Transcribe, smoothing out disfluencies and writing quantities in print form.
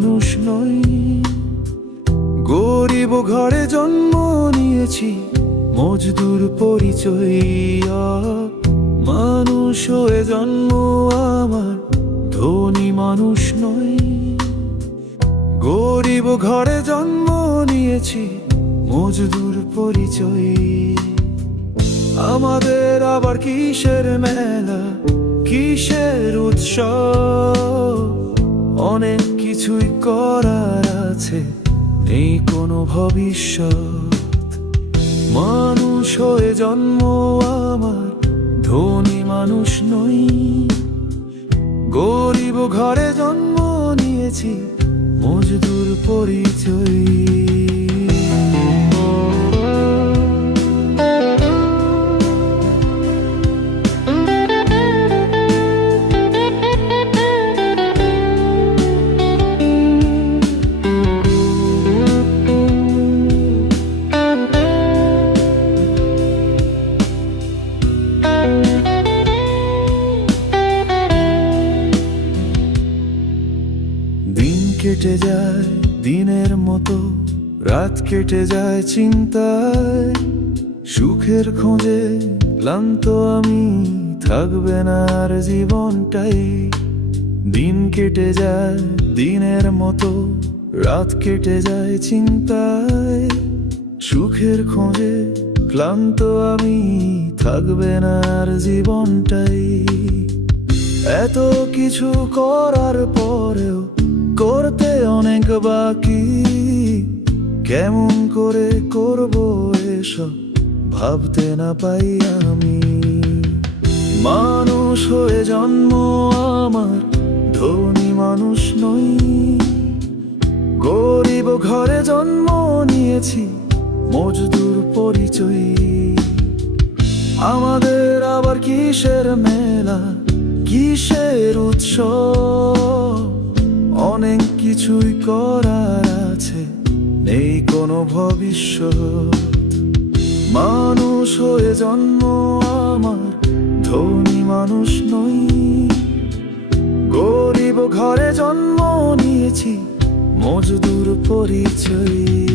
মানুষ নই। গরিব ঘরে জন্ম নিয়েছি, মজদুর পরিচয়। মানুষ হয়ে জন্ম আমার, ধনী মানুষ নই। গরিব ঘরে জন্ম নিয়েছি, মজদুর পরিচয়। আমাদের আবার কিসের মেলা, কিসের উৎসব? অনেক কিছুই করার আছে, নেই কোনো ভবিষ্যৎ। মানুষ হয়ে জন্ম আমার, ধনী মানুষ নই। গরিব ঘরে জন্ম নিয়েছি, মজদুর পরিচয়। দিন কেটে যায় দিনের মতো, রাত কেটে যায় চিন্তায়। সুখের খোঁজে ক্লান্ত আমি, থাকবে না আর জীবনটাই। দিন কেটে যায় দিনের মতো, রাত কেটে যায় চিন্তায়। সুখের খোঁজে ক্লান্ত আমি, থাকবে না আর জীবনটাই। এত কিছু করার পরেও করতে অনেক বাকি। কেমন করে করব এসব, ভাবতে না পাই আমি। মানুষ হয়ে জন্ম আমার, ধনী মানুষ নই। গরিব ঘরে জন্ম নিয়েছি, মজদুর পরিচয়। আমাদের আবার কিসের মেলা, কিসের উৎসব? অনেক কিছুই করার আছে, নেই কোনো ভবিষ্যৎ। মানুষ হয়ে জন্ম আমার, ধনী মানুষ নই। গরিব ঘরে জন্ম নিয়েছি, মজদুর পরিচয়।